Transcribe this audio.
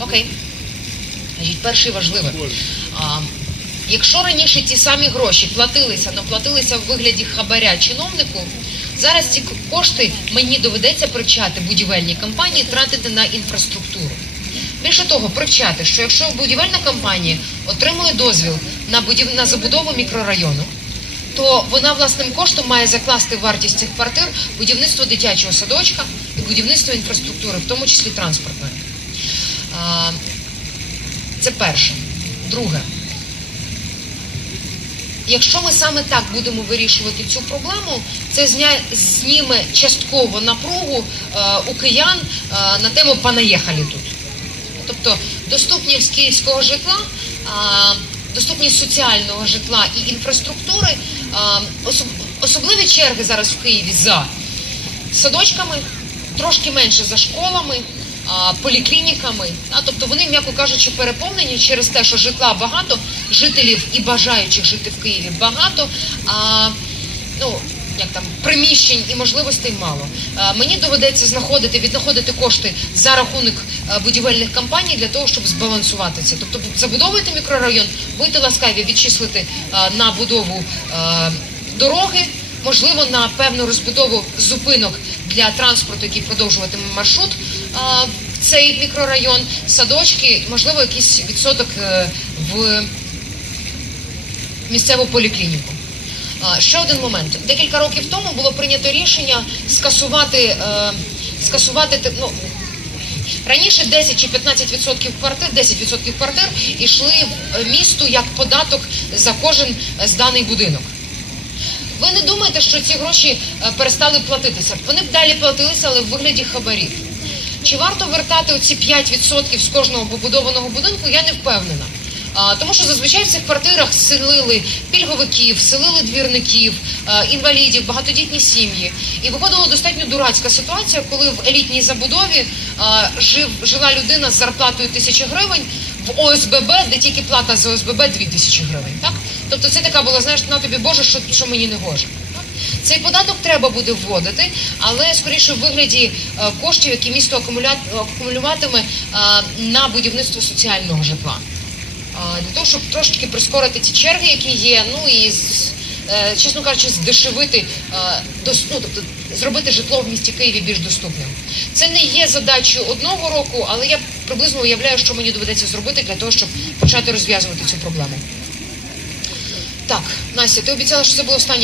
Окей. Значить, перший важливий. А, якщо раніше ті самі гроші платилися, але платилися в вигляді хабаря чиновнику, зараз ці кошти мені доведеться привчати будівельні компанії тратити на інфраструктуру. Більше того, привчати, що якщо будівельна компанія отримує дозвіл на будів... на забудову мікрорайону, то вона власним коштом має закласти вартість цих квартир будівництво дитячого садочка і будівництво інфраструктури, в тому числі транспортної. Це перше. Друге. Якщо ми саме так будемо вирішувати цю проблему, це зніме частково напругу е, у киян е, на тему «понаїхали тут. Тобто доступність київського житла, доступність соціального житла і інфраструктури, особливі черги зараз в Києві за садочками, трошки менше за школами, поліклініками. А, тобто вони, м'яко кажучи, переповнені через те, що житла багато, жителів і бажаючих жити в Києві багато. А, ну, як там приміщень і можливостей мало. Мені доведеться знаходити, віднаходити кошти за рахунок будівельних компаній для того, щоб збалансувати це. Тобто забудовуєте мікрорайон, будьте ласкаві відчислити на будову дороги, можливо, на певну розбудову зупинок для транспорту, який продовжуватиме маршрут цей мікрорайон, садочки, можливо, якийсь відсоток е, в місцеву поліклініку. Ще один момент. Декілька років тому було прийнято рішення скасувати, е, скасувати ну, раніше 10 чи 15% квартир, 10% квартир йшли в е, місту як податок за кожен зданий будинок. Ви не думаєте, що ці гроші перестали платитися? Вони б далі платилися, але в вигляді хабарів. Чи варто вертати оці 5% з кожного побудованого будинку? Я не впевнена. А, тому що зазвичай в цих квартирах селили пільговиків, селили двірників, інвалідів, багатодітні сім'ї. І виходила достатньо дурацька ситуація, коли в елітній забудові жив, жила людина з зарплатою тисячі гривень в ОСББ, де тільки плата за ОСББ 2 тисячі гривень. Так? Тобто це така була, знаєш, на тобі Боже, що, що мені не гоже. Цей податок треба буде вводити, але скоріше в вигляді е, коштів, які місто акумулюватиме е, на будівництво соціального житла. Для того, щоб трошки прискорити ті черги, які є, ну і е, чесно кажучи, здешевити е, ну, тобто зробити житло в місті Києві більш доступним. Це не є задачею одного року, але я приблизно уявляю, що мені доведеться зробити для того, щоб почати розв'язувати цю проблему. Так, Настя, ти обіцяла, що це було останнє.